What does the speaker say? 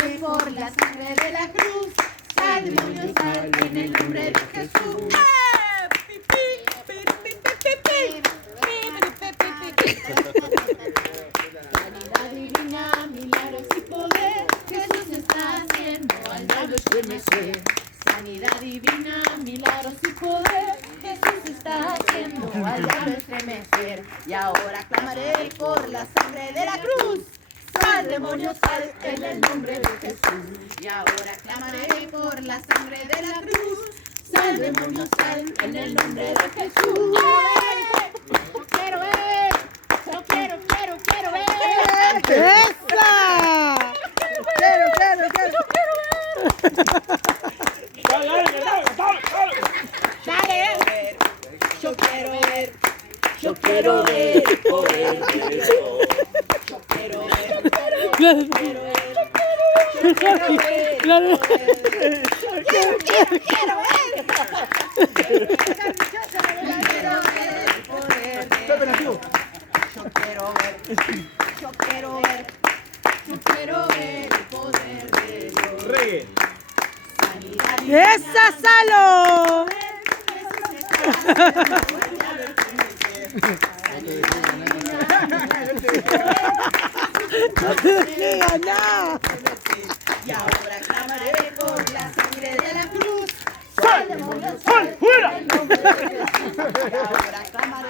clamaré por la sangre de la cruz. Sal, demonio, sal, en el nombre de Jesús. Sanidad divina, milagros y poder, Jesús está haciendo al diablo estremecer. Sanidad divina, milagros y poder, Jesús está haciendo al diablo estremecer. Y ahora clamaré por la sangre de la cruz. Sal, demonio, sal, en el nombre de Jesús. Y ahora clamaré por la sangre de la cruz. Sal, demonio, sal, en el nombre de Jesús. Yo quiero ver, yo quiero ver. ¡Esa! Dale. Yo quiero ver, yo quiero ver el poder de Dios. Yo quiero ver, yo quiero ver, yo quiero ver el poder de Dios. Quiero ver. El poder de Dios. Reggae. ¡Esa, Salo! ¡Ganá! Y ahora clamaré por la sangre de la cruz. ¡Sal! ¡Fuera! Y ahora clamaré